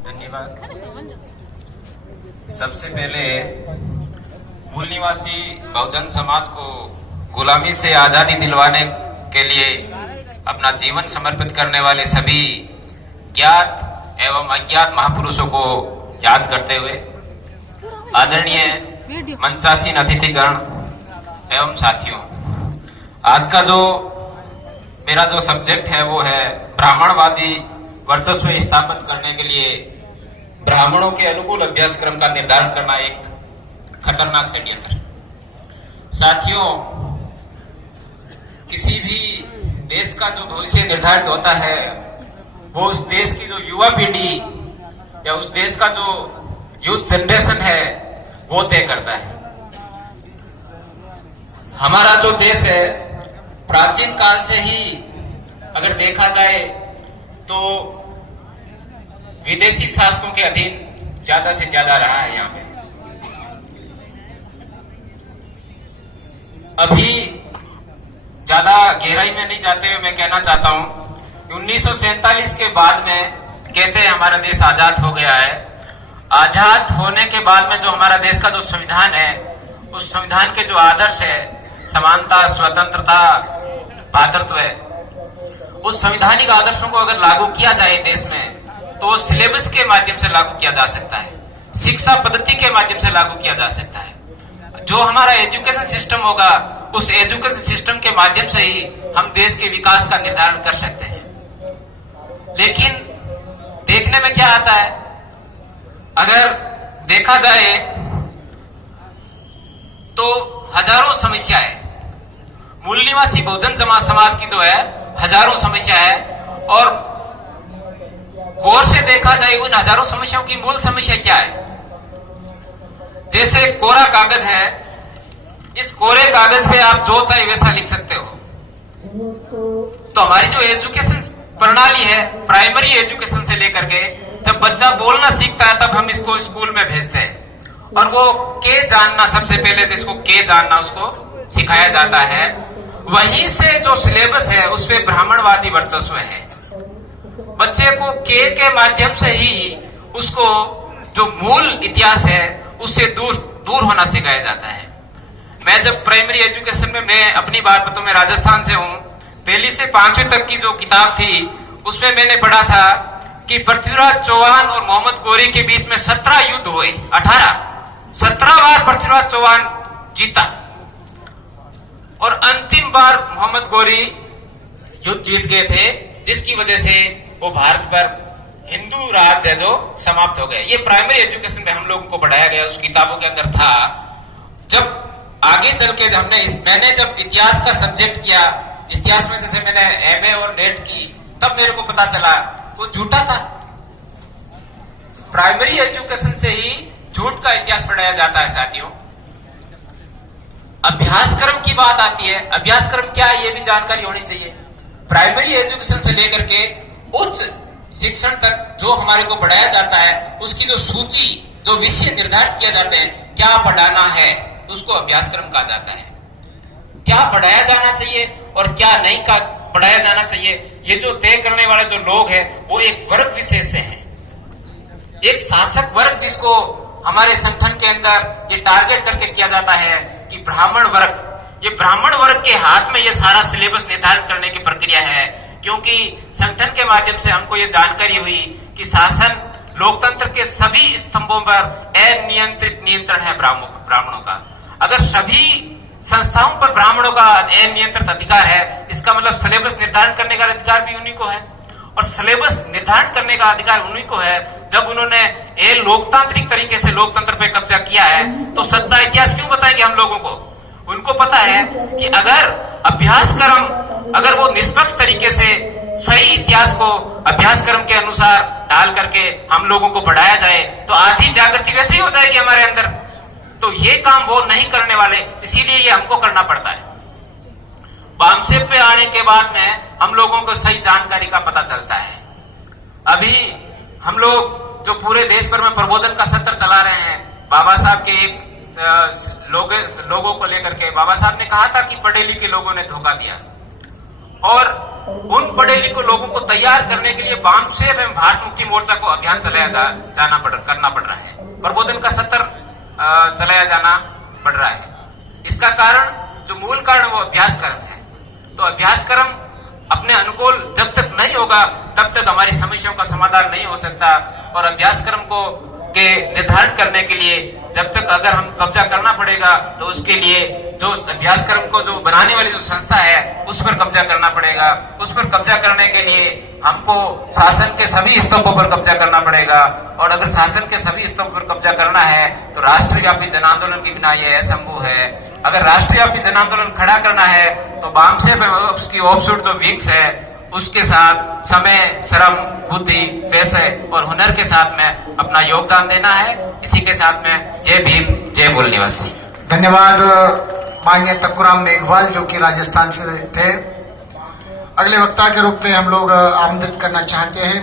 धन्यवाद। सबसे पहले मूल निवासी बहुजन समाज को गुलामी से आजादी दिलवाने के लिए अपना जीवन समर्पित करने वाले सभी ज्ञात एवं अज्ञात महापुरुषों को याद करते हुए आदरणीय मंचासीन अतिथिगण एवं साथियों, आज का जो मेरा जो सब्जेक्ट है वो है ब्राह्मणवादी वर्चस्व स्थापित करने के लिए ब्राह्मणों के अनुकूल अभ्यासक्रम का निर्धारण करना एक खतरनाक षड्यंत्र। साथियों, किसी भी देश का जो भविष्य निर्धारित होता है वो उस देश की जो युवा पीढ़ी या उस देश का जो यूथ जनरेशन है वो तय करता है। हमारा जो देश है प्राचीन काल से ही अगर देखा जाए तो विदेशी शासकों के अधीन ज्यादा से ज्यादा रहा है। यहाँ पे अभी ज्यादा गहराई में नहीं जाते हुए मैं कहना चाहता हूं 1947 के बाद में कहते हैं हमारा देश आजाद हो गया है। आजाद होने के बाद में जो हमारा देश का जो संविधान है उस संविधान के जो आदर्श है समानता, स्वतंत्रता, भातृत्व है, उस संवैधानिक आदर्शों को अगर लागू किया जाए देश में तो सिलेबस के माध्यम से लागू किया जा सकता है, शिक्षा पद्धति के माध्यम से लागू किया जा सकता है। जो हमारा एजुकेशन सिस्टम होगा उस एजुकेशन सिस्टम के माध्यम से ही हम देश के विकास का निर्धारण कर सकते हैं। लेकिन देखने में क्या आता है, अगर देखा जाए तो हजारों समस्याएं मूल निवासी बहुजन समाज की जो है हजारों समस्या है, और गौर से देखा जाए उन हजारों समस्याओं की मूल समस्या क्या है। जैसे कोरा कागज है, इस कोरे कागज पे आप जो चाहे वैसा लिख सकते हो। तो हमारी जो एजुकेशन प्रणाली है प्राइमरी एजुकेशन से लेकर के जब बच्चा बोलना सीखता है तब हम इसको स्कूल में भेजते हैं, और वो के जानना सबसे पहले जिसको के जानना उसको सिखाया जाता है। वहीं से जो सिलेबस है उस पे ब्राह्मणवादी वर्चस्व है। बच्चे को के माध्यम से ही उसको जो मूल इतिहास है उससे दूर होना सिखाया जाता है। मैं जब प्राइमरी एजुकेशन में मैं अपनी बात बताऊं, मैं राजस्थान से हूं, पहली से 5वीं तक की जो किताब थी उसमें मैंने पढ़ा था कि पृथ्वीराज चौहान और मोहम्मद गौरी के बीच में 17 युद्ध हुए, 17 बार पृथ्वीराज चौहान जीता और अंतिम बार मोहम्मद गौरी युद्ध जीत गए थे, जिसकी वजह से वो भारत पर हिंदू राज है जो समाप्त हो गया। ये प्राइमरी एजुकेशन में हम लोगों को पढ़ाया गया, उस किताबों के अंदर था। जब आगे चल के मैंने जब इतिहास का सब्जेक्ट किया, इतिहास में जैसे मैंने एमए और नेट की, तब मेरे को पता चला वो झूठा था। प्राइमरी एजुकेशन से ही झूठ का इतिहास पढ़ाया जाता है। साथियों, अभ्यासक्रम की बात आती है, अभ्यासक्रम क्या है ये भी जानकारी होनी चाहिए। प्राइमरी एजुकेशन से लेकर के उच्च शिक्षण तक जो हमारे को पढ़ाया जाता है उसकी जो सूची, जो विषय निर्धारित किए जाते हैं, क्या पढ़ाना है, उसको अभ्यासक्रम कहा जाता है। क्या पढ़ाया जाना चाहिए और क्या नहीं का पढ़ाया जाना चाहिए, ये जो तय करने वाले जो लोग हैं वो एक वर्ग विशेष से हैं, एक शासक वर्ग, जिसको हमारे संगठन के अंदर ये टारगेट करके किया जाता है कि ब्राह्मण वर्ग। ये ब्राह्मण वर्ग के हाथ में ये सारा सिलेबस निर्धारण करने की प्रक्रिया है, क्योंकि संगठन के माध्यम से हमको ये जानकारी हुई कि शासन लोकतंत्र के सभी स्तंभों पर अनियंत्रित नियंत्रण है ब्राह्मणों का। अगर सभी संस्थाओं पर ब्राह्मणों का अनियंत्रित अधिकार है, इसका मतलब सिलेबस निर्धारण करने का अधिकार भी उन्हीं को है, और सिलेबस निर्धारण करने का अधिकार उन्हीं को है। जब उन्होंने लोकतांत्रिक तरीके से लोकतंत्र पे कब्जा किया है तो सच्चा इतिहास क्यों बताएंगे हम लोगों को। उनको पता है कि अगर अभ्यासक्रम, अगर वो निष्पक्ष तरीके से सही इतिहास को अभ्यासक्रम के अनुसार डाल करके हम लोगों को पढ़ाया जाए तो आधी जागृति वैसे ही हो जाएगी हमारे अंदर। तो ये काम वो नहीं करने वाले, इसीलिए ये हमको करना पड़ता है। बामसेप पे आने के बाद में हम लोगों को सही जानकारी का पता चलता है। अभी हम लोग जो पूरे देश भर में प्रबोधन का सत्र चला रहे हैं, बाबा साहब के एक लोगों को लेकर के, बाबा साहब ने कहा था कि पढ़े लिखे लोगों ने धोखा दिया। और उन पढ़े लिखे लोगों को तैयार करने के लिए बामसेफ एवं भारत मुक्ति मोर्चा को अभियान करना पड़ रहा है, प्रबोधन का सत्र चलाया जाना पड़ रहा है। इसका कारण, जो मूल कारण, वो अभ्यासक्रम है। तो अभ्यासक्रम अपने अनुकूल जब तक नहीं होगा तब तक हमारी समस्याओं का समाधान नहीं हो सकता। और अभ्यासक्रम को के निर्धारण करने के लिए जब तक अगर हम कब्जा करना पड़ेगा तो उसके लिए जो अभ्यासक्रम को जो बनाने वाली जो संस्था है उस पर कब्जा करना पड़ेगा। उस पर कब्जा करने के लिए हमको शासन के सभी स्तंभों पर कब्जा करना पड़ेगा। और अगर शासन के सभी स्तंभों पर कब्जा करना है तो राष्ट्रव्यापी जन आंदोलन के बिना यह असंभव है। अगर राष्ट्रव्यापी जन आंदोलन खड़ा करना है तो बामसेफ उसकी ऑफशूट जो विंग्स है उसके साथ समय, श्रम, बुद्धि, पैसे और हुनर के साथ में अपना योगदान देना है। इसी के साथ में जय भीम, जय मूल निवासी। धन्यवाद माननीय तक्कुराम मेघवाल जो कि राजस्थान से थे। अगले वक्ता के रूप में हम लोग आमंत्रित करना चाहते हैं